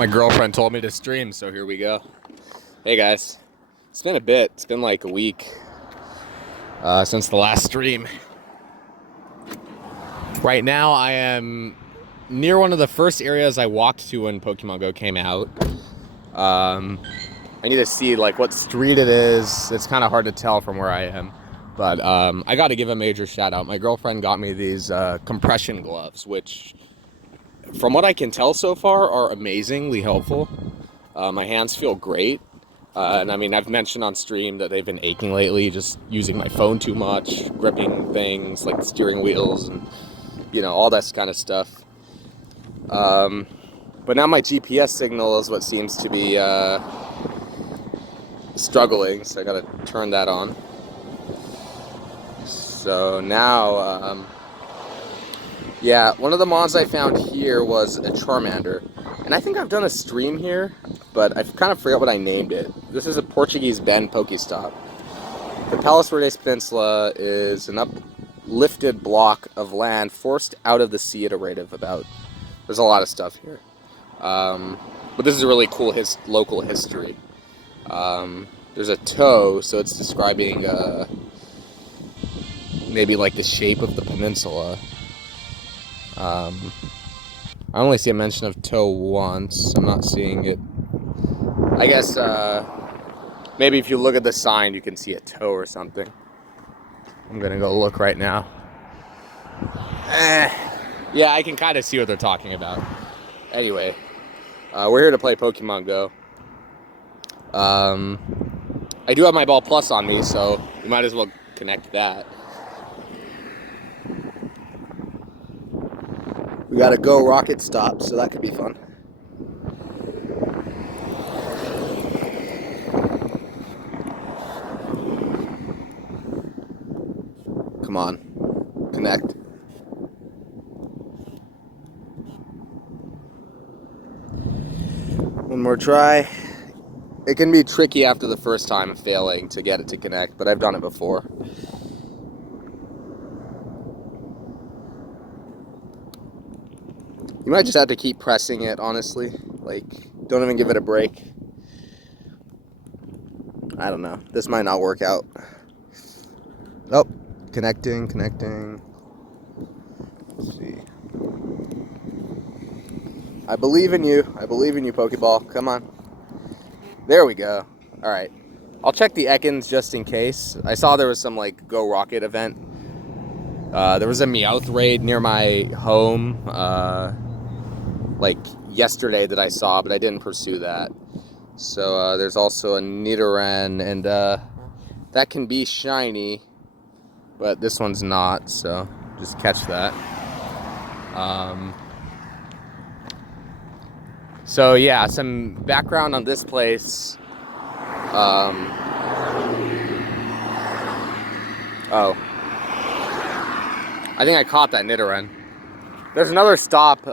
My girlfriend told me to stream, so here we go. Hey guys, it's been a bit. It's been like a week since the last stream. Right now, I am near one of the first areas I walked to when Pokemon Go came out. I need to see like what street it is. It's kind of hard to tell from where I am, but I got to give a major shout out. My girlfriend got me these compression gloves, which, from what I can tell so far, are amazingly helpful. My hands feel great. And I mean, I've mentioned on stream that they've been aching lately, just using my phone too much, gripping things like the steering wheels and, you know, all that kind of stuff. But now my GPS signal is what seems to be struggling, so I gotta turn that on. So now, yeah, one of the mons I found here was a Charmander. And I think I've done a stream here, but I kind of forgot what I named it. This is a Portuguese Bend Pokestop. The Palos Verdes Peninsula is an uplifted block of land forced out of the sea at a rate of about... There's a lot of stuff here. But this is a really cool local history. There's a toe, so it's describing maybe like the shape of the peninsula. I only see a mention of toe once. I'm not seeing it. I guess maybe if you look at the sign, you can see a toe or something. I'm gonna go look right now. Yeah, I can kind of see what they're talking about. Anyway, we're here to play Pokemon Go. I do have my Ball Plus on me, so we might as well connect that. We got a Go Rocket stop, so that could be fun. Come on, connect. One more try. It can be tricky after the first time failing to get it to connect, but I've done it before. You might just have to keep pressing it, honestly. Like, don't even give it a break. I don't know. This might not work out. Oh, connecting. Let's see. I believe in you. I believe in you, Pokeball. Come on. There we go. All right. I'll check the Ekans just in case. I saw there was some, like, Go Rocket event. There was a Meowth raid near my home, like yesterday that I saw, but I didn't pursue that. So there's also a Nidoran, and that can be shiny, but this one's not, so just catch that. So yeah, some background on this place. Oh, I think I caught that Nidoran. There's another stop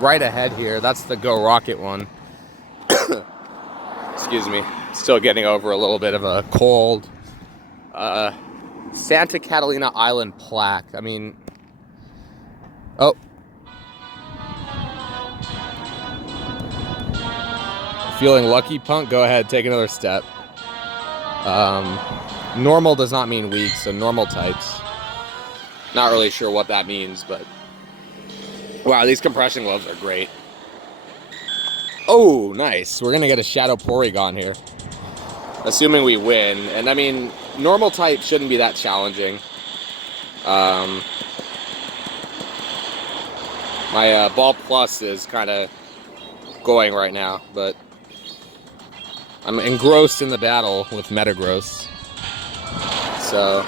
right ahead here. That's the Go Rocket one. Excuse me. Still getting over a little bit of a cold. Santa Catalina Island plaque. I mean... Oh. Feeling lucky, punk? Go ahead, take another step. Normal does not mean weak, so normal types. Not really sure what that means, but... Wow, these compression gloves are great. Oh, nice. We're going to get a Shadow Porygon here. Assuming we win. And, I mean, normal type shouldn't be that challenging. My Ball Plus is kind of going right now, but... I'm engrossed in the battle with Metagross. So,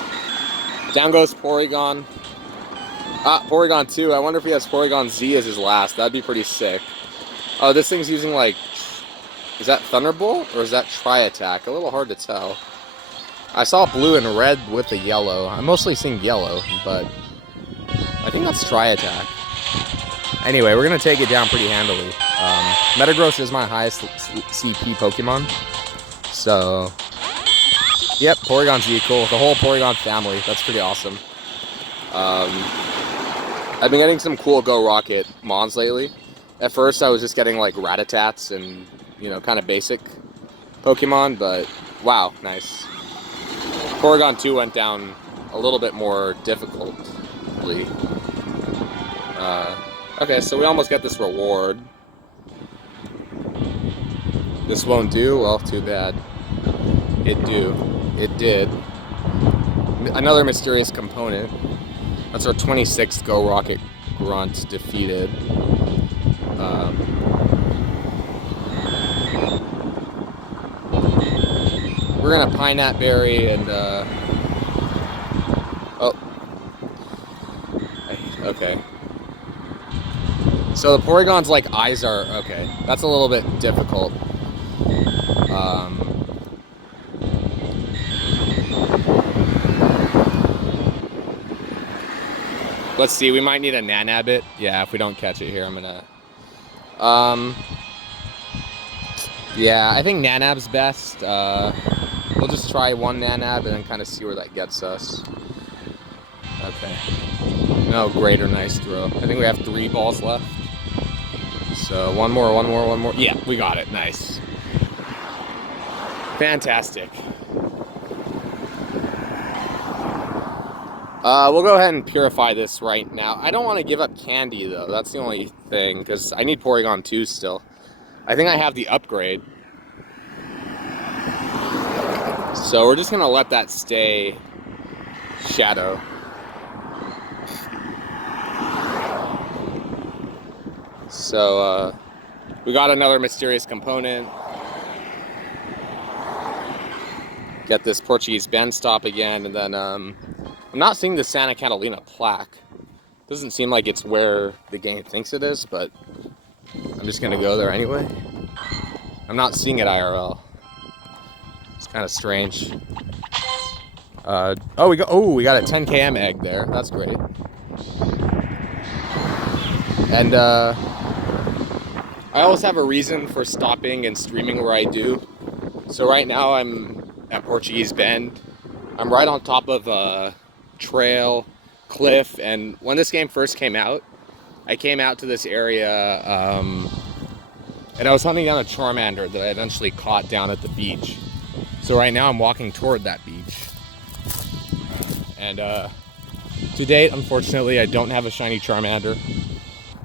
down goes Porygon. Ah, Porygon 2. I wonder if he has Porygon Z as his last. That'd be pretty sick. Oh, this thing's using, like... Is that Thunderbolt? Or is that Tri-Attack? A little hard to tell. I saw blue and red with the yellow. I'm mostly seeing yellow, but... I think that's Tri-Attack. Anyway, we're going to take it down pretty handily. Metagross is my highest CP Pokemon. So... Yep, Porygon Z, cool. The whole Porygon family. That's pretty awesome. I've been getting some cool Go Rocket mons lately. At first I was just getting like Ratatats and, you know, kind of basic Pokemon, but wow, nice. Porygon 2 went down a little bit more difficultly. Okay, so we almost got this reward. This won't do? Well, too bad. It did. Another mysterious component. That's our 26th Go Rocket Grunt defeated. We're gonna Pine Nut Berry and oh, okay. So the Porygon's like eyes are okay. That's a little bit difficult. Let's see. We might need a Nanabit. Yeah, if we don't catch it here, I'm gonna. Yeah, I think Nanab's best. We'll just try one Nanab and then kind of see where that gets us. Okay. No, great or nice throw. I think we have 3 balls left. So one more. Yeah, we got it. Nice. Fantastic. We'll go ahead and purify this right now. I don't want to give up candy, though. That's the only thing, because I need Porygon 2 still. I think I have the upgrade. So we're just going to let that stay Shadow. So, we got another mysterious component. Get this Portuguese Bend stop again, and then, I'm not seeing the Santa Catalina plaque. Doesn't seem like it's where the game thinks it is, but I'm just gonna go there anyway. I'm not seeing it IRL. It's kind of strange. We got a 10 km egg there. That's great. And I always have a reason for stopping and streaming where I do. So right now I'm at Portuguese Bend. I'm right on top of a trail, cliff, and when this game first came out, I came out to this area and I was hunting down a Charmander that I eventually caught down at the beach. So right now I'm walking toward that beach. And to date, unfortunately, I don't have a shiny Charmander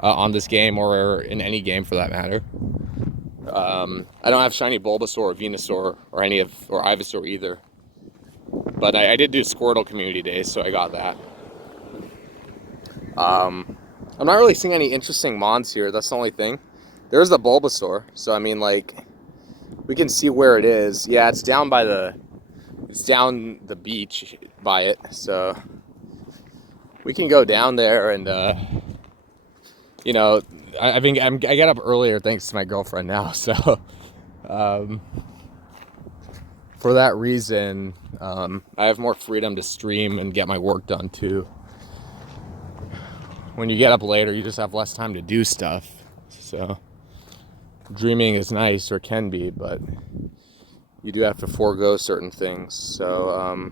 on this game, or in any game for that matter. I don't have shiny Bulbasaur or Venusaur or Ivysaur either. But I did do Squirtle Community Days, so I got that. I'm not really seeing any interesting mons here. That's the only thing. There's the Bulbasaur, so I mean, like, we can see where it is. Yeah, it's down the beach by it, so we can go down there and you know, I get up earlier thanks to my girlfriend now, so for that reason, I have more freedom to stream and get my work done too. When you get up later, you just have less time to do stuff. So dreaming is nice, or can be, but you do have to forego certain things. So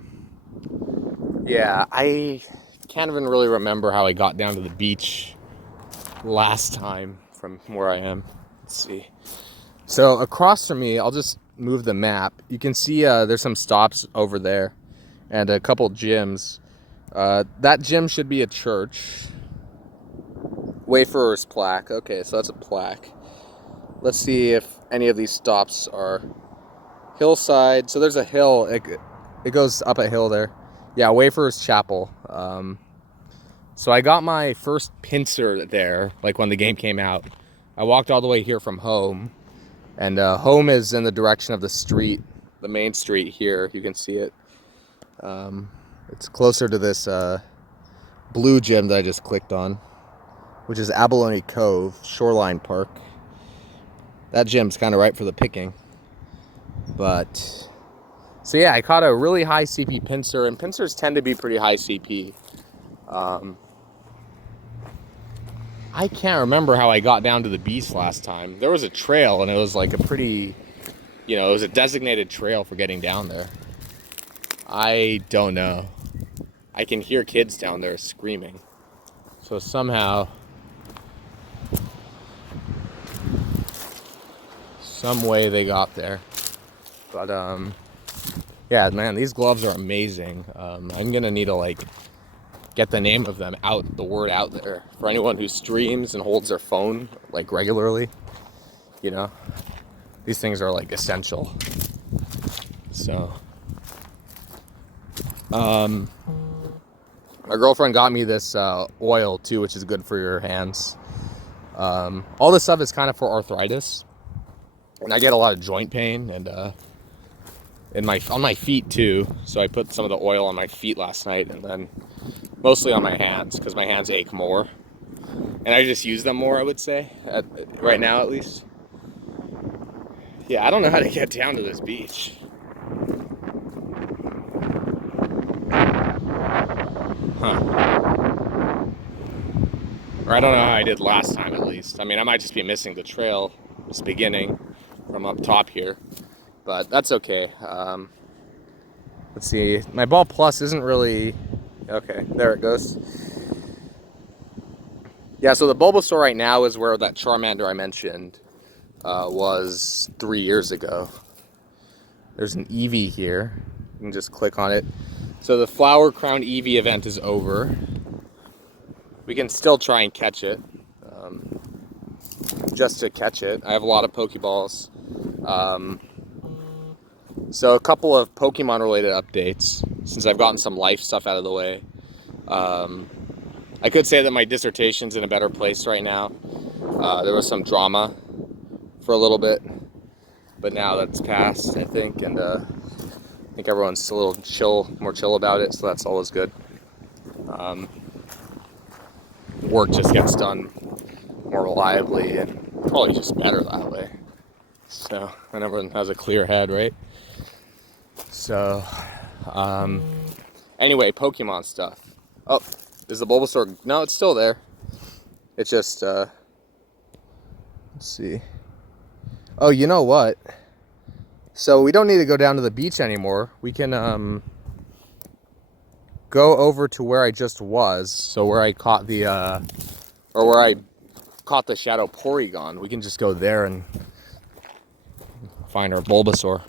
yeah, I can't even really remember how I got down to the beach last time from where I am. Let's see. So across from me, I'll just move the map. You can see there's some stops over there and a couple gyms. That gym should be a church. Wayfarer's plaque. Okay, so that's a plaque. Let's see if any of these stops are Hillside. So there's a hill. It goes up a hill there. Yeah, Wayfarer's Chapel. So I got my first pincer there, like when the game came out. I walked all the way here from home. And home is in the direction of the street, the main street here. You can see it. It's closer to this blue gym that I just clicked on, which is Abalone Cove Shoreline Park. That gym's kind of ripe for the picking. But, so yeah, I caught a really high CP pincer, and pincers tend to be pretty high CP. I can't remember how I got down to the beach last time. There was a trail, and it was like a pretty, it was a designated trail for getting down there. I don't know. I can hear kids down there screaming. So somehow some way they got there. But yeah, man, these gloves are amazing. I'm gonna need to like get the name of them out, the word out there for anyone who streams and holds their phone like regularly. You know, these things are like essential. So, my girlfriend got me this oil too, which is good for your hands. All this stuff is kind of for arthritis, and I get a lot of joint pain and on my feet too. So I put some of the oil on my feet last night, and then mostly on my hands because my hands ache more, and I just use them more. I would say right now at least. Yeah, I don't know how to get down to this beach. Huh. Or I don't know how I did last time, at least. I mean, I might just be missing the trail just beginning from up top here, but that's okay. Let's see. My Ball Plus isn't really... Okay, there it goes. Yeah, so the Bulbasaur right now is where that Charmander I mentioned was 3 years ago. There's an Eevee here. You can just click on it. So the Flower Crown Eevee event is over. We can still try and catch it. Just to catch it. I have a lot of Pokeballs. So a couple of Pokemon related updates, since I've gotten some life stuff out of the way. I could say that my dissertation's in a better place right now. There was some drama for a little bit, but now that's passed, I think, and I think everyone's a little more chill about it, so that's always good. Work just gets done more reliably and probably just better that way. So, and everyone has a clear head, right? So, anyway, Pokemon stuff. Oh, is the Bulbasaur? No, it's still there. It's just, let's see. Oh, you know what? So we don't need to go down to the beach anymore. We can, go over to where I just was. So where I caught the, where I caught the Shadow Porygon. We can just go there and find our Bulbasaur.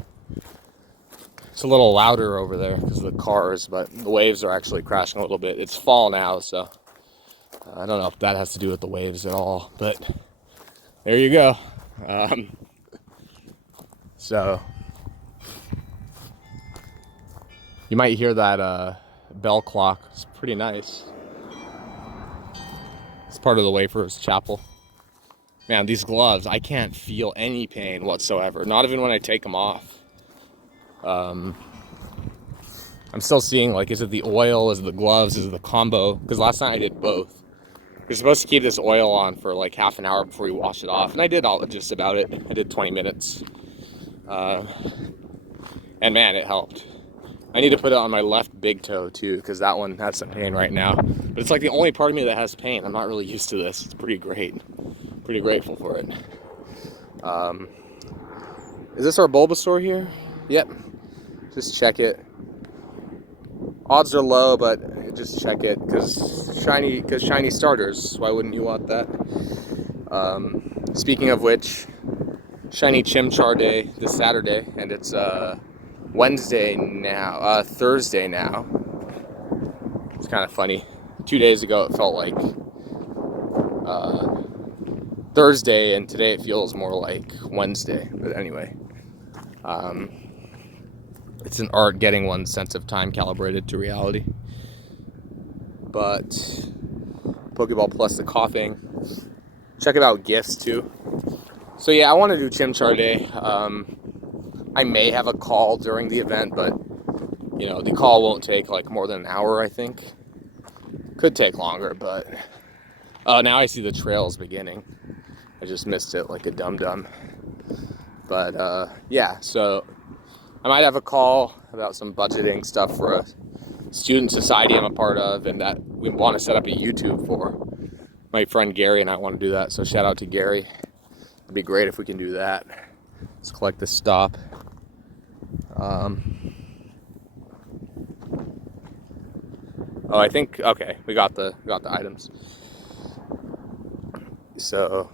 It's a little louder over there because of the cars, but the waves are actually crashing a little bit. It's fall now, so I don't know if that has to do with the waves at all, but there you go. So you might hear that bell clock. It's pretty nice. It's part of the Wafers Chapel. Man, these gloves, I can't feel any pain whatsoever. Not even when I take them off. I'm still seeing, like, is it the oil, is it the gloves, is it the combo? Because last night I did both. You're supposed to keep this oil on for like half an hour before you wash it off. And I did just about it. I did 20 minutes. And man, it helped. I need to put it on my left big toe too, because that one has some pain right now. But it's like the only part of me that has pain. I'm not really used to this. It's pretty great. Pretty grateful for it. Is this our Bulbasaur here? Yep. Just check it. Odds are low, but just check it, because shiny starters. Why wouldn't you want that? Speaking of which, shiny Chimchar Day this Saturday, and it's Thursday now. It's kind of funny. 2 days ago it felt like Thursday, and today it feels more like Wednesday. But anyway, it's an art getting one's sense of time calibrated to reality. But Pokeball Plus, the coughing. Check out gifts too. So yeah, I want to do Chimchar Day. I may have a call during the event, but you know, the call won't take like more than an hour, I think. Could take longer, but now I see the trails beginning. I just missed it like a dum-dum. But yeah, so I might have a call about some budgeting stuff for a student society I'm a part of, and that we want to set up a YouTube for. My friend Gary and I want to do that, so shout out to Gary. It'd be great if we can do that. Let's collect this stop. Oh, I think, okay, we got the items. So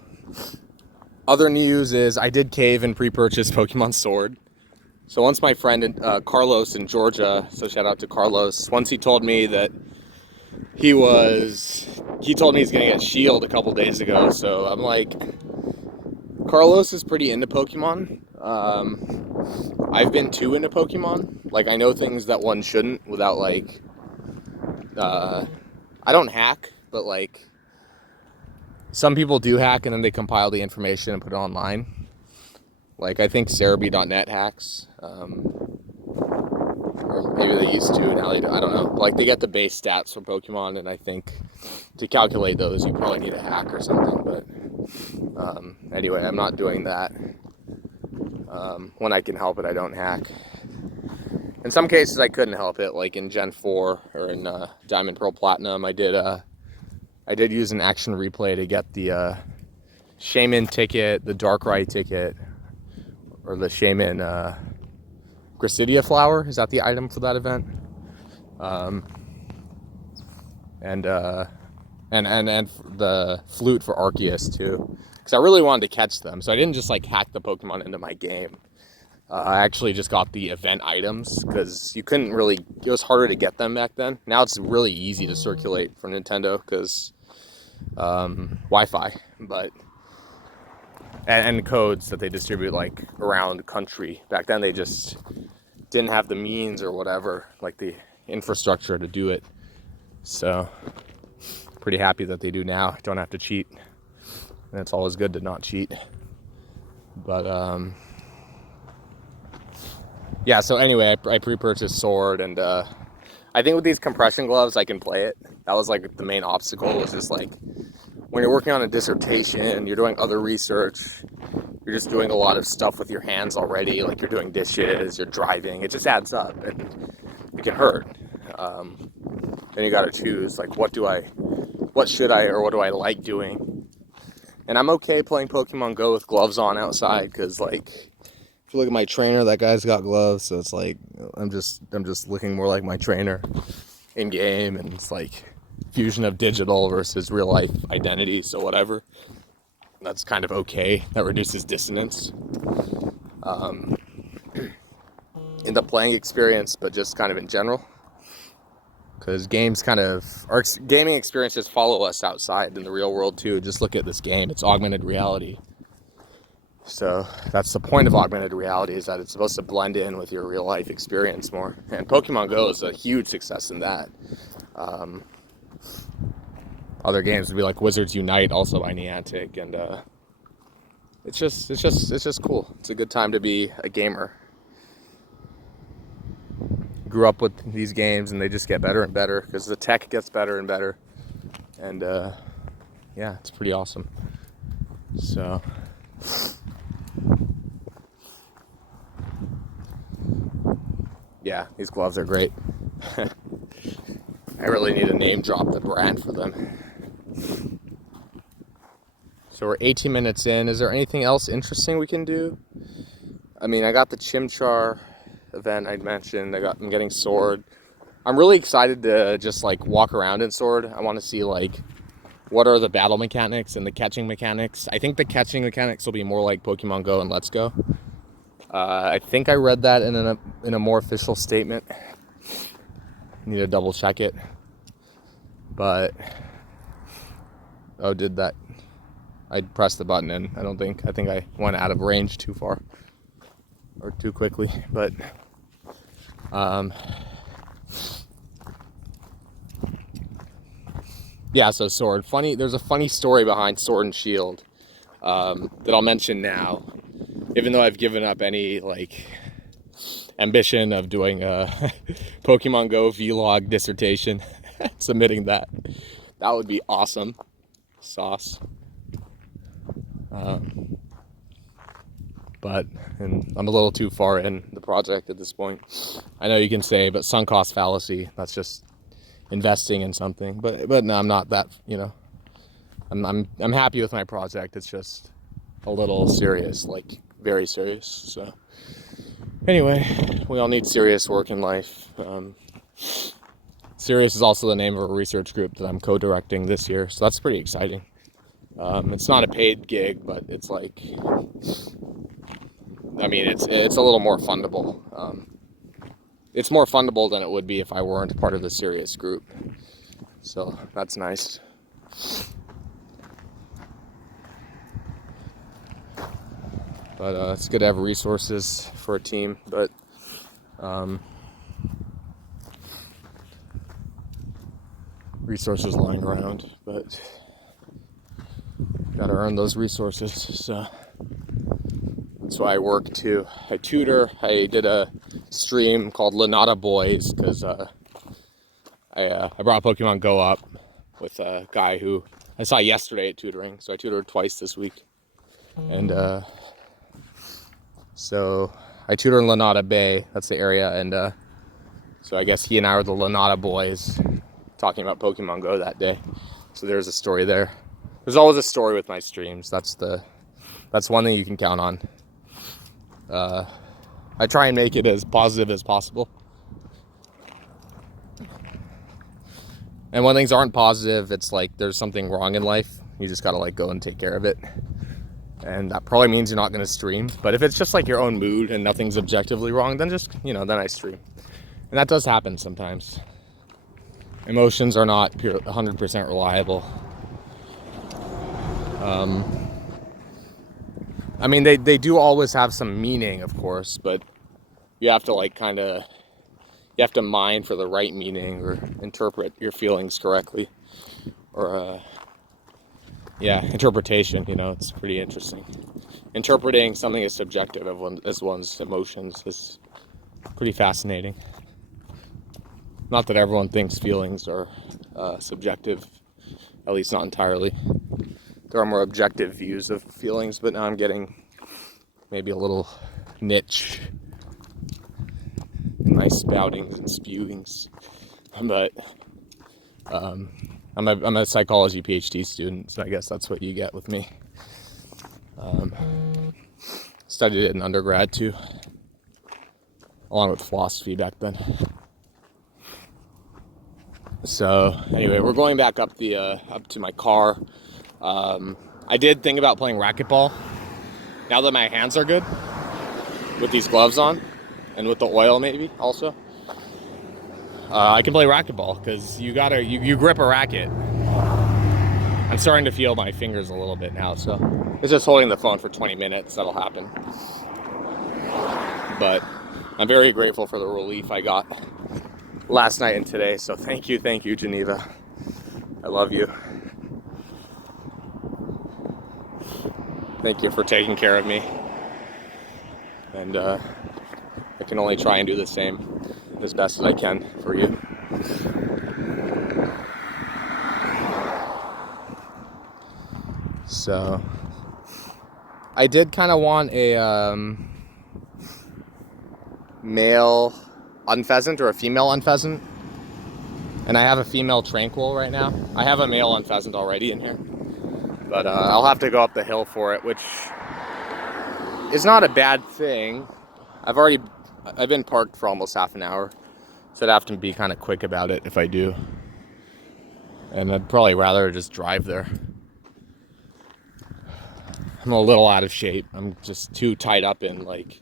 Other news is I did cave and pre-purchase Pokemon Sword. So once my friend Carlos in Georgia, so shout out to Carlos, once he told me that he told me he's gonna get Shield a couple days ago. So I'm like, Carlos is pretty into Pokemon. I've been too into Pokemon. Like, I know things that one shouldn't without, like, I don't hack, but, like, some people do hack and then they compile the information and put it online. Like, I think Cerebi.net hacks. Or maybe they used to, now they don't. I don't know. Like, they get the base stats for Pokemon, and I think to calculate those, you probably need a hack or something. But anyway, I'm not doing that. When I can help it, I don't hack. In some cases, I couldn't help it. Like in Gen 4 or in Diamond, Pearl, Platinum, I did use an action replay to get the Shaman ticket, the Darkrai ticket, or the Shaman Gracidia flower. Is that the item for that event? And the flute for Arceus too, because I really wanted to catch them. So I didn't just like hack the Pokemon into my game. I actually just got the event items because you couldn't really. It was harder to get them back then. Now it's really easy to circulate for Nintendo because Wi-Fi, but and codes that they distribute like around the country. Back then they just didn't have the means or whatever, like the infrastructure to do it. So pretty happy that they do now. Don't have to cheat, and it's always good to not cheat. But yeah, so anyway, I pre-purchased Sword, and I think with these compression gloves I can play it. That was like the main obstacle, was just like when you're working on a dissertation, you're doing other research, you're just doing a lot of stuff with your hands already, like you're doing dishes, you're driving, it just adds up, and it can hurt. Then you gotta choose, like, what should I, or what do I like doing? And I'm okay playing Pokemon Go with gloves on outside, because, like, if you look at my trainer, that guy's got gloves, so it's like, I'm just looking more like my trainer in game, and it's like fusion of digital versus real life identity, so whatever. That's kind of okay. That reduces dissonance in the playing experience, but just kind of in general. Because our gaming experiences follow us outside in the real world too. Just look at this game. It's augmented reality. So that's the point of augmented reality, is that it's supposed to blend in with your real life experience more. And Pokemon Go is a huge success in that. Other games would be like Wizards Unite, also by Niantic, and it's just cool. It's a good time to be a gamer. Grew up with these games, and they just get better and better because the tech gets better and better, and yeah, it's pretty awesome. So yeah, these gloves are great. I really need to name drop the brand for them. So we're 18 minutes in. Is there anything else interesting we can do? I mean, I got the Chimchar event I'd mentioned. I'm getting Sword. I'm really excited to just like walk around in Sword. I want to see like what are the battle mechanics and the catching mechanics. I think the catching mechanics will be more like Pokemon Go and Let's Go. I think I read that in a more official statement. Need to double check it. But did that? I pressed the button and I think I went out of range too far or too quickly. But yeah, so Sword. There's a funny story behind Sword and Shield that I'll mention now, even though I've given up any like ambition of doing a Pokemon Go vlog dissertation. Submitting that would be awesome sauce. But I'm a little too far in the project at this point. I know you can say, but sunk cost fallacy, that's just investing in something. But no, I'm not that, I'm happy with my project. It's just a little serious, like very serious. So anyway, we all need serious work in life. Serious is also the name of a research group that I'm co-directing this year, so that's pretty exciting. It's not a paid gig, but it's like, I mean, it's a little more fundable. It's more fundable than it would be if I weren't part of the serious group. So that's nice. But it's good to have resources for a team. But resources lying around, but gotta earn those resources. So that's why I work too. I tutor. I did a stream called Lanata Boys because I brought Pokemon Go up with a guy who I saw yesterday at tutoring. So I tutored twice this week, and so I tutor in Lanata Bay. That's the area, and so I guess he and I were the Lanata Boys talking about Pokemon Go that day. So there's a story there. There's always a story with my streams. That's one thing you can count on. I try and make it as positive as possible. And when things aren't positive, it's like there's something wrong in life. You just gotta like go and take care of it. And that probably means you're not gonna stream. But if it's just like your own mood and nothing's objectively wrong, then just, then I stream. And that does happen sometimes. Emotions are not 100% reliable. I mean, they do always have some meaning, of course, but you have to you have to mine for the right meaning or interpret your feelings correctly. Or, interpretation, it's pretty interesting. Interpreting something as subjective as one's emotions is pretty fascinating. Not that everyone thinks feelings are subjective, at least not entirely. There are more objective views of feelings, but now I'm getting maybe a little niche in my spoutings and spewings. But I'm a psychology PhD student, so I guess that's what you get with me. Studied it in undergrad too, along with philosophy back then. So anyway, we're going back up to my car. I did think about playing racquetball. Now that my hands are good, with these gloves on, and with the oil maybe also, I can play racquetball because you grip a racket. I'm starting to feel my fingers a little bit now, so it's just holding the phone for 20 minutes. That'll happen. But I'm very grateful for the relief I got last night and today. So thank you, Geneva. I love you. Thank you for taking care of me. And I can only try and do the same as best as I can for you. So I did kind of want a male unpheasant or a female unpheasant, and I have a female tranquil right now. I have a male unpheasant already in here, but I'll have to go up the hill for it, which is not a bad thing. I've been parked for almost half an hour, so I'd have to be kind of quick about it if I do, and I'd probably rather just drive there. I'm a little out of shape. I'm just too tied up in like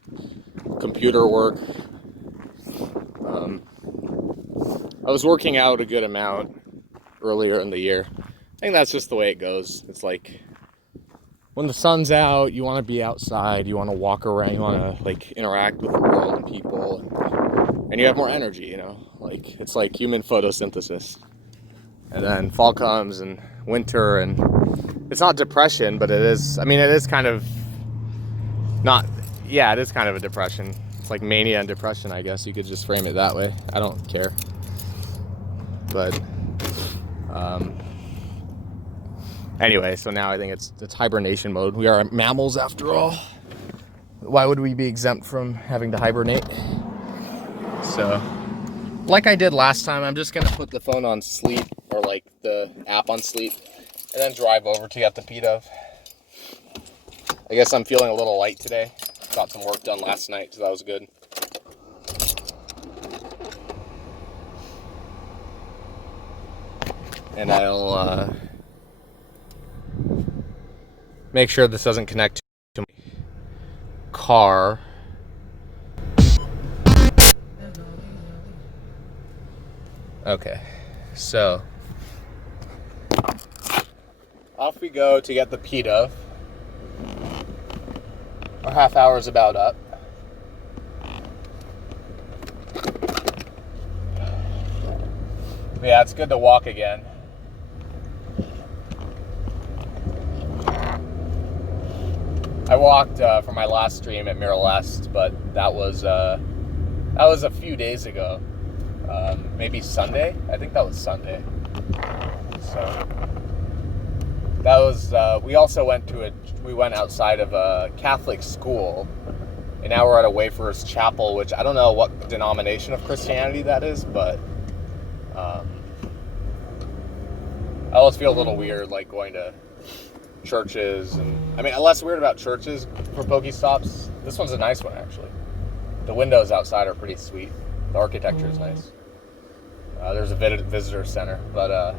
computer work. I was working out a good amount earlier in the year. I think that's just the way it goes. It's like when the sun's out, you want to be outside, you want to walk around, you want to like interact with the world and people, and you have more energy, like it's like human photosynthesis. And then fall comes and winter, and it's not depression, but it is kind of not, it is kind of a depression. It's like mania and depression, I guess you could just frame it that way. I don't care. But anyway, so now I think it's hibernation mode. We are mammals after all. Why would we be exempt from having to hibernate? So, like I did last time, I'm just gonna put the phone on sleep, or like the app on sleep, and then drive over to get the P-Dove. I guess I'm feeling a little light today. Got some work done last night, so that was good. And I'll Make sure this doesn't connect to my car. Okay, so off we go to get the pita. Our half hour is about up. But yeah, it's good to walk again. I walked for my last stream at Mirror Est, but that was a few days ago. Maybe Sunday? I think that was Sunday. So that was. We also went outside of a Catholic school, and now we're at a Wayfarers Chapel, which I don't know what denomination of Christianity that is, but I always feel a little weird, like going to churches, and I mean, less weird about churches for Pokestops. This one's a nice one, actually. The windows outside are pretty sweet. The architecture is nice. There's a visitor center, but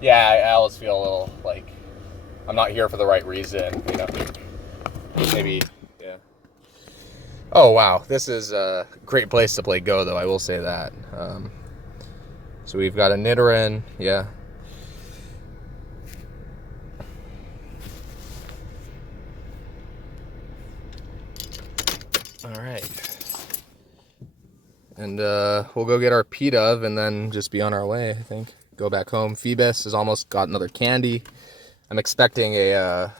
yeah, I always feel a little like I'm not here for the right reason, you know. Maybe, yeah. Oh wow, this is a great place to play Go, though. I will say that. So we've got a Nidoran, yeah. All right. And we'll go get our pita and then just be on our way, I think. Go back home. Phoebus has almost got another candy. I'm expecting I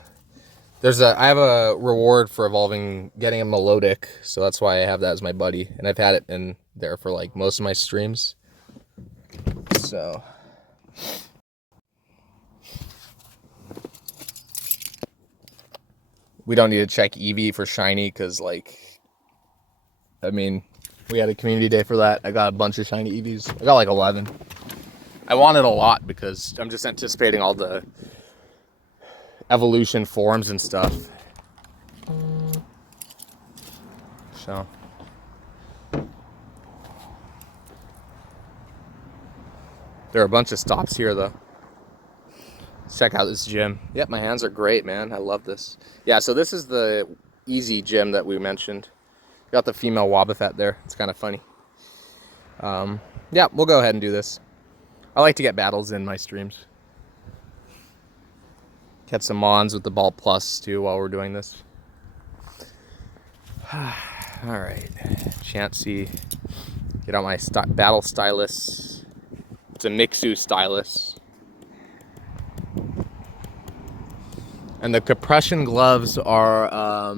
have a reward for getting a melodic, so that's why I have that as my buddy. And I've had it in there for like most of my streams. So we don't need to check Eevee for shiny, because I mean, we had a community day for that. I got a bunch of shiny Eevees. I got like 11. I wanted a lot because I'm just anticipating all the evolution forms and stuff. So there are a bunch of stops here, though. Let's check out this gym. Yep, my hands are great, man. I love this. Yeah, so this is the easy gym that we mentioned. Got the female Wobbuffet there. It's kind of funny. Yeah, we'll go ahead and do this. I like to get battles in my streams. Get some Mons with the Ball Plus, too, while we're doing this. Alright. Chansey. Get out my battle stylus. It's a Mixu stylus. And the compression gloves are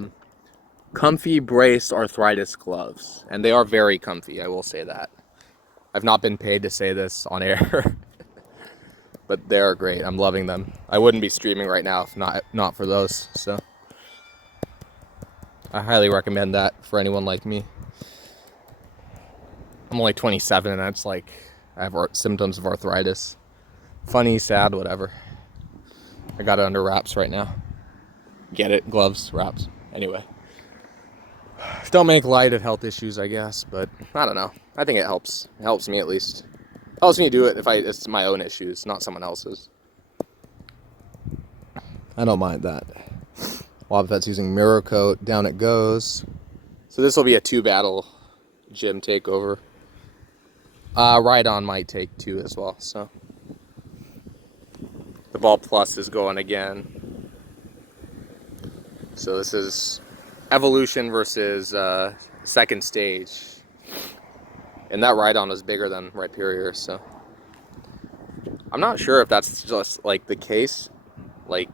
comfy brace arthritis gloves, and they are very comfy, I will say that. I've not been paid to say this on air, but they're great. I'm loving them. I wouldn't be streaming right now if not for those, so I highly recommend that for anyone like me. I'm only 27 and that's like I have symptoms of arthritis. Funny, sad, whatever. I got it under wraps right now. Get it? Gloves, wraps. Anyway. Don't make light of health issues, I guess, but I don't know. I think it helps. It helps me, at least. It helps me do it if it's my own issues, not someone else's. I don't mind that. Wobbuffet's using Mirror Coat. Down it goes. So this will be a 2-battle gym takeover. Ride-on might take 2 as well, so. The Ball Plus is going again. So this is evolution versus second stage, and that Rhydon was bigger than Rhyperior, so I'm not sure if that's just like the case. Like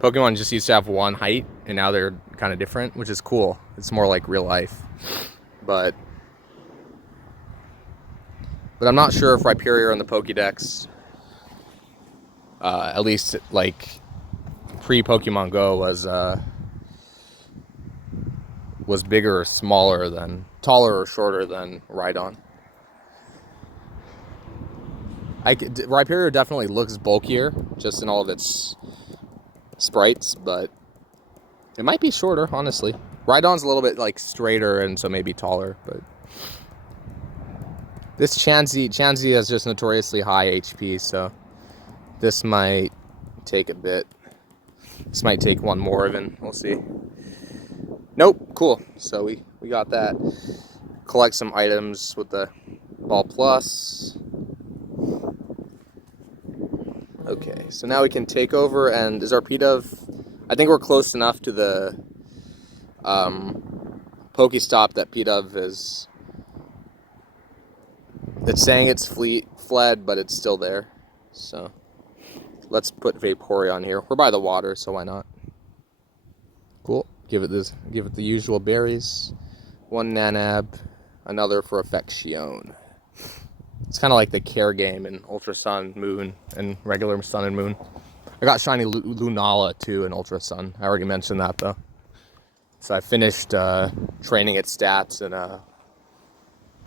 Pokemon just used to have one height and now they're kind of different, which is cool. It's more like real life, but I'm not sure if Rhyperior in the Pokédex, at least like pre-Pokemon Go, was bigger or smaller than, taller or shorter than Rhydon. Rhyperior definitely looks bulkier, just in all of its sprites, but it might be shorter, honestly. Rhydon's a little bit like straighter and so maybe taller, but this Chansey has just notoriously high HP, so this might take a bit. This might take one more even. We'll see. Nope. Cool. So we got that. Collect some items with the Ball Plus. Okay, so now we can take over, and is our P-Dove... I think we're close enough to the Pokestop that P-Dove is... It's saying it's fled, but it's still there. So, let's put Vaporeon here. We're by the water, so why not? Cool. Give it the usual berries. One Nanab, another for Affection. It's kind of like the care game in Ultra Sun, Moon, and regular Sun and Moon. I got Shiny Lunala too in Ultra Sun. I already mentioned that though. So I finished training its stats in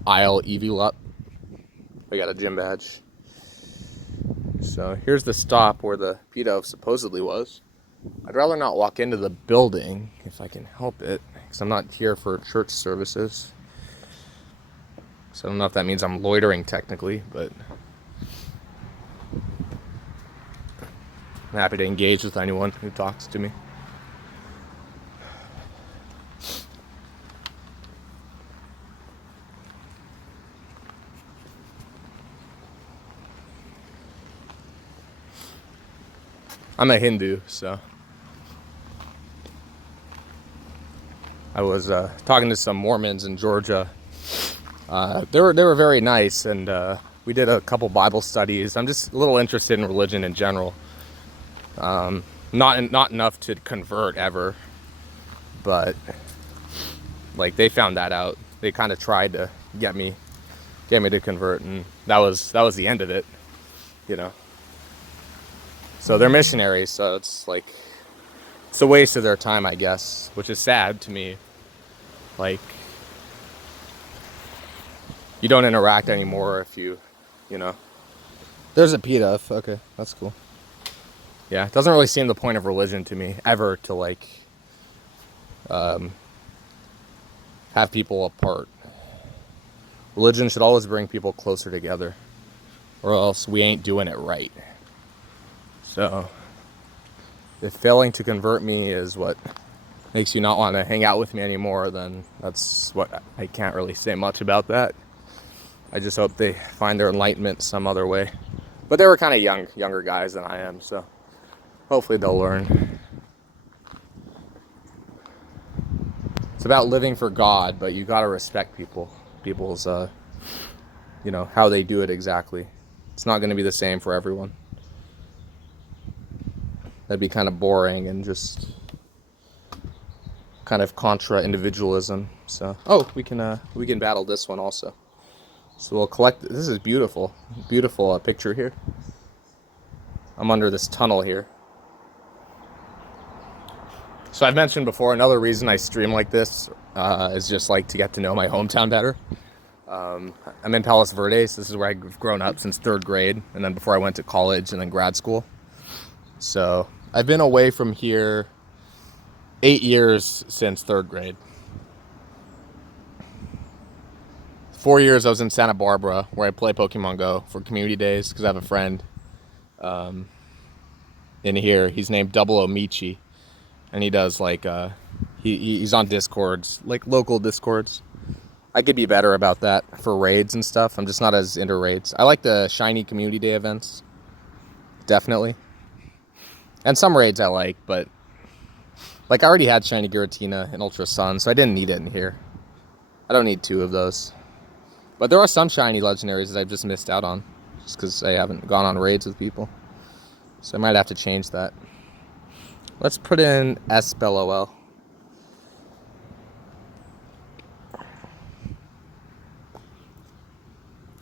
Isle Eevee. I got a gym badge. So here's the stop where the P-Dove supposedly was. I'd rather not walk into the building if I can help it, because I'm not here for church services. So I don't know if that means I'm loitering technically, but I'm happy to engage with anyone who talks to me. I'm a Hindu, so I was talking to some Mormons in Georgia. They were very nice, and we did a couple Bible studies. I'm just a little interested in religion in general. Not enough to convert ever, but like they found that out. They kind of tried to get me to convert, and that was the end of it, you know. So they're missionaries, so it's like it's a waste of their time, I guess, which is sad to me. Like, you don't interact anymore if you know. There's a P-Dove. Okay, that's cool. Yeah, it doesn't really seem the point of religion to me ever to like have people apart. Religion should always bring people closer together, or else we ain't doing it right. So, if failing to convert me is what makes you not want to hang out with me anymore, then that's what I can't really say much about that. I just hope they find their enlightenment some other way. But they were kind of younger guys than I am, so hopefully they'll learn. It's about living for God, but you gotta respect people's, you know, how they do it exactly. It's not going to be the same for everyone. That'd be kind of boring and just kind of contra individualism. So, oh, we can battle this one also. So we'll collect. This is beautiful picture here. I'm under this tunnel here. So I've mentioned before, another reason I stream like this is just like to get to know my hometown better. I'm in Palos Verdes. This is where I've grown up since 3rd grade, and then before I went to college and then grad school. So I've been away from here 8 years since 3rd grade. 4 years I was in Santa Barbara, where I play Pokemon Go for community days, because I have a friend in here. He's named Double O Michi, and he does like he's on Discords, like local Discords. I could be better about that for raids and stuff. I'm just not as into raids. I like the shiny community day events, definitely. And some raids I like, but like I already had shiny Giratina in Ultra Sun, so I didn't need it in here. I don't need 2 of those. But there are some shiny legendaries that I've just missed out on, just because I haven't gone on raids with people. So I might have to change that. Let's put in SBLOL.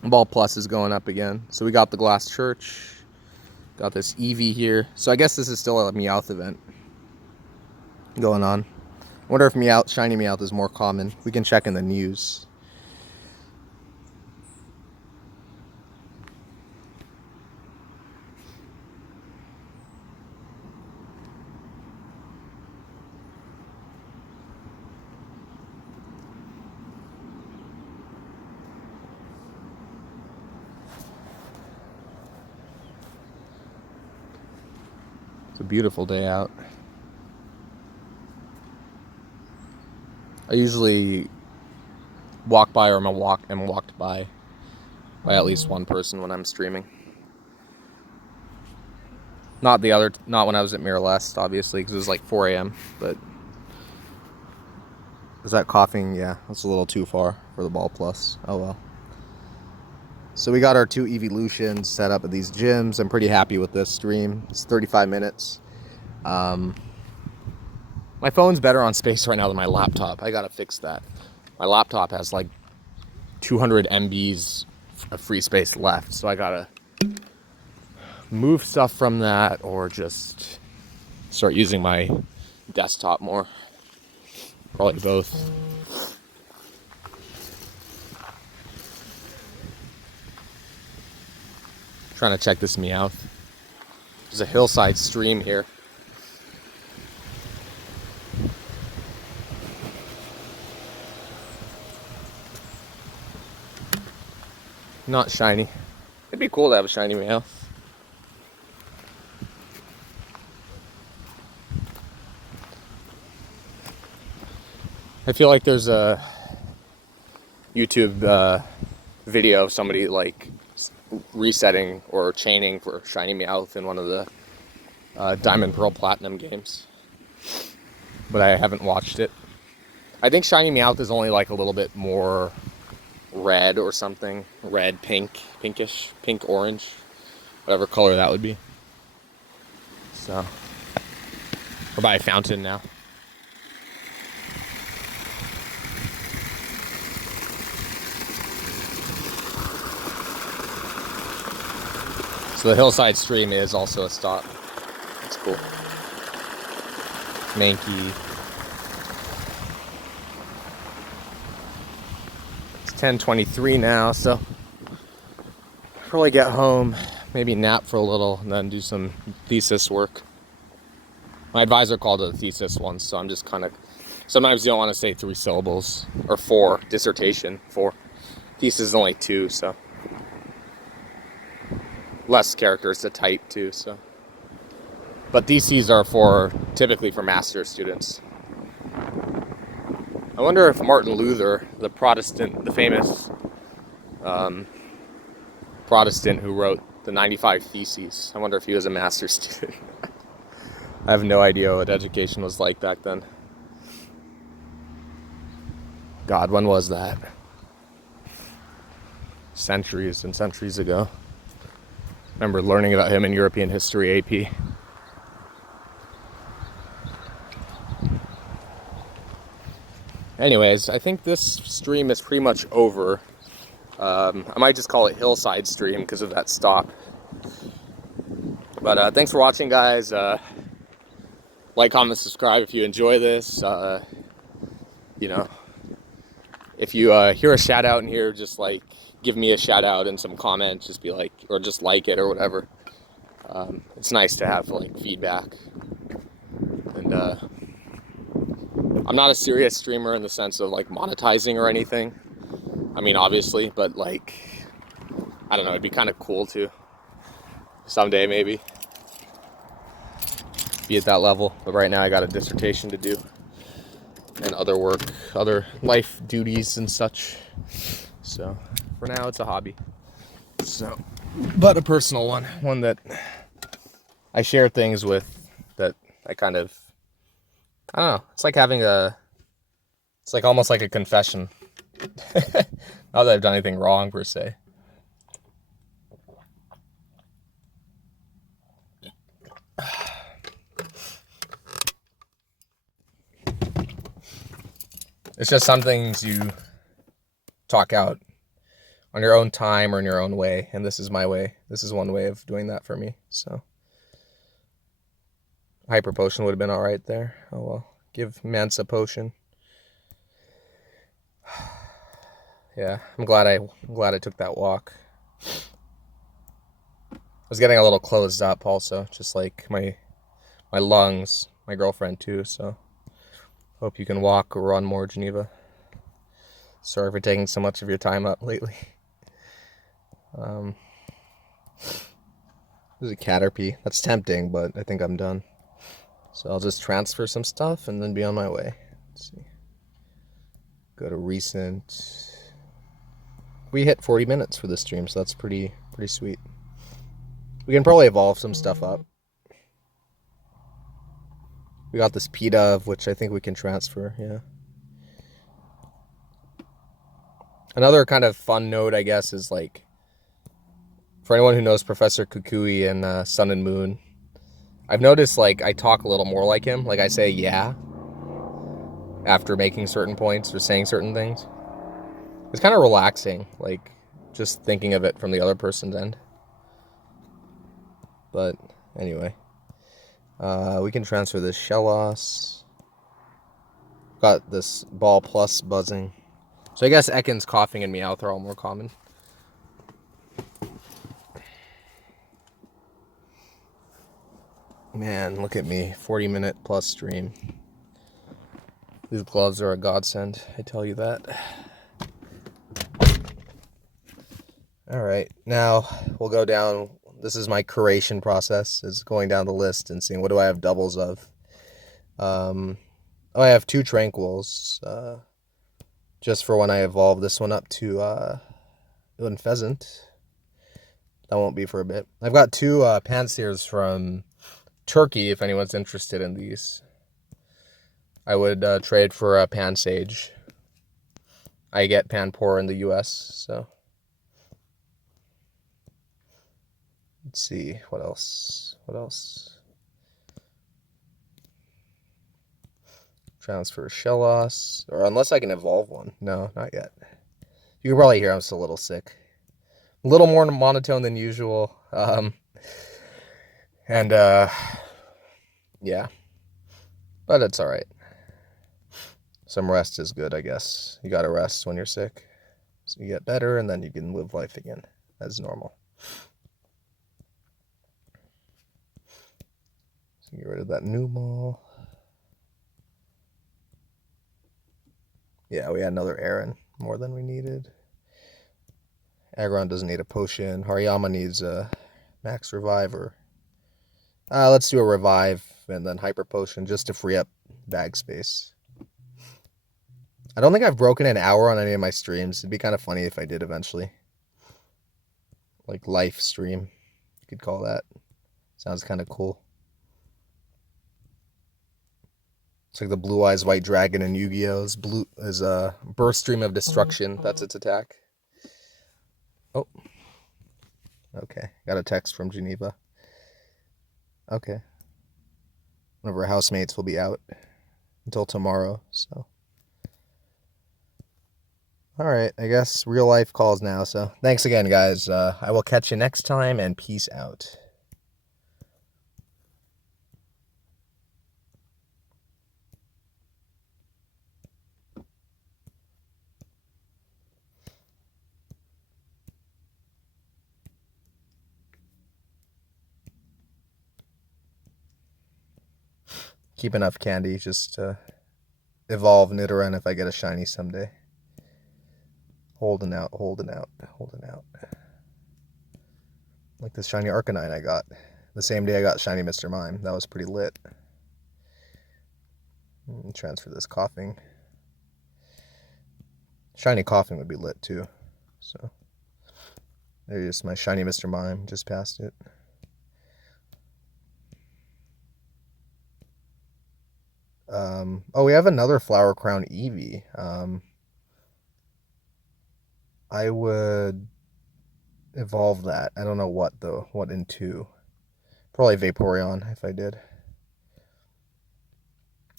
Ball Plus is going up again. So we got the Glass Church. Got this Eevee here. So I guess this is still a Meowth event going on. I wonder if Meowth, shiny Meowth is more common. We can check in the news. It's a beautiful day out. I usually walk by or am walked by at least one person when I'm streaming. Not when I was at Mirror Lest, obviously, because it was like 4 a.m. But is that coughing? Yeah, that's a little too far for the Ball Plus. Oh well. So we got our 2 evolutions set up at these gyms. I'm pretty happy with this stream. It's 35 minutes. My phone's better on space right now than my laptop. I gotta fix that. My laptop has like 200 MBs of free space left, so I gotta move stuff from that or just start using my desktop more. Probably both. Trying to check this Meowth. There's a Hillside stream here. Not shiny. It'd be cool to have a shiny Meowth. I feel like there's a YouTube video of somebody like resetting or chaining for shiny Meowth in one of the Diamond Pearl Platinum games, but I haven't watched it. I think shiny Meowth is only like a little bit more red or something. Red, pinkish, pink, orange, whatever color that would be. So we're by a fountain now. So the Hillside stream is also a stop. That's cool. Mankey. It's 10:23 now, so probably get home, maybe nap for a little, and then do some thesis work. My advisor called it a thesis once, so I'm just kind of... Sometimes you don't want to say 3 syllables, or 4, dissertation, 4. Thesis is only 2, so... Less characters to type too, so. But theses are typically for master's students. I wonder if Martin Luther, the famous Protestant who wrote the 95 Theses, I wonder if he was a master's student. I have no idea what education was like back then. God, when was that? Centuries and centuries ago. I remember learning about him in European History AP. Anyways, I think this stream is pretty much over. I might just call it Hillside stream because of that stop. But thanks for watching, guys. Like, comment, subscribe if you enjoy this. You know, if you hear a shout out in here, just like give me a shout out and some comments. Just be like, or just like it or whatever. It's nice to have like feedback. And I'm not a serious streamer in the sense of like monetizing or anything. I mean, obviously, but like, I don't know, it'd be kind of cool to someday maybe be at that level. But right now I got a dissertation to do and other work, other life duties and such. So for now it's a hobby. So, but a personal one that I share things with, that I kind of, I don't know, it's like having it's like almost like a confession. Not that I've done anything wrong per se. It's just some things you talk out on your own time or in your own way, and this is my way. This is one way of doing that for me. So hyper potion would have been all right there. Oh well, give Mansa potion. Yeah, I'm glad I took that walk. I was getting a little closed up also, just like my lungs, my girlfriend too, so hope you can walk or run more, Geneva. Sorry for taking so much of your time up lately. There's a Caterpie. That's tempting, but I think I'm done. So I'll just transfer some stuff and then be on my way. Let's see. Go to recent. We hit 40 minutes for this stream, so that's pretty sweet. We can probably evolve some stuff up. We got this PETA, which I think we can transfer, yeah. Another kind of fun note, I guess, is like, for anyone who knows Professor Kukui and Sun and Moon, I've noticed like I talk a little more like him. Like I say yeah after making certain points or saying certain things. It's kind of relaxing, like just thinking of it from the other person's end. But anyway, we can transfer this shell loss. Got this ball plus buzzing. So I guess Ekans coughing and Meowth are all more common. Man, look at me, 40-minute plus stream. These gloves are a godsend, I tell you that. Alright, now we'll go down. This is my curation process, is going down the list and seeing what do I have doubles of. I have 2 Tranquils, just for when I evolve this one up to Pheasant. That won't be for a bit. I've got 2 Panseers from Turkey, if anyone's interested in these. I would trade for a Pansage. I get Panpour in the US, so. Let's see, what else? Transfer shell loss, or unless I can evolve one. No, not yet. You can probably hear I'm still a little sick. A little more monotone than usual. Yeah. But it's alright. Some rest is good, I guess. You gotta rest when you're sick. So you get better, and then you can live life again as normal. So get rid of that new ball. Yeah, we had another Aaron. More than we needed. Aggron doesn't need a potion. Hariyama needs a max reviver. Let's do a revive and then hyper potion just to free up bag space. I don't think I've broken an hour on any of my streams. It'd be kind of funny if I did eventually. Like life stream, you could call that. Sounds kind of cool. It's like the Blue Eyes White Dragon in Yu-Gi-Oh's blue is a burst stream of destruction. That's its attack. Oh. Okay. Got a text from Geneva. Okay. One of our housemates will be out until tomorrow, so. Alright, I guess real life calls now, so thanks again, guys. I will catch you next time, and peace out. Keep enough candy just to evolve Nidoran if I get a shiny someday. Holding out. Like this shiny Arcanine I got. The same day I got shiny Mr. Mime. That was pretty lit. Transfer this coughing. Shiny coughing would be lit too. So there's my shiny Mr. Mime. Just passed it. Oh, we have another Flower Crown Eevee. I would evolve that. I don't know what though. What into? Probably Vaporeon if I did.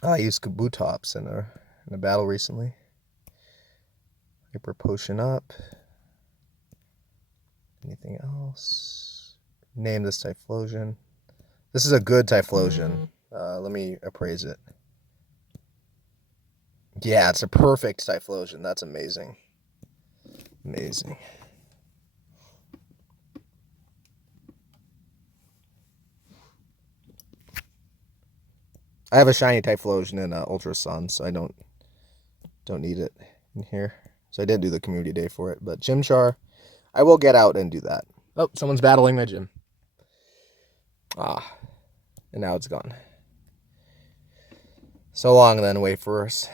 Oh, I used Kabutops in a battle recently. Hyper Potion up. Anything else? Name this Typhlosion. This is a good Typhlosion. Let me appraise it. Yeah, it's a perfect Typhlosion. That's amazing. Amazing. I have a shiny Typhlosion in Ultra Sun, so I don't need it in here. So I did do the community day for it, but Chimchar, I will get out and do that. Oh, someone's battling my gym. And now it's gone. So long then, wafers.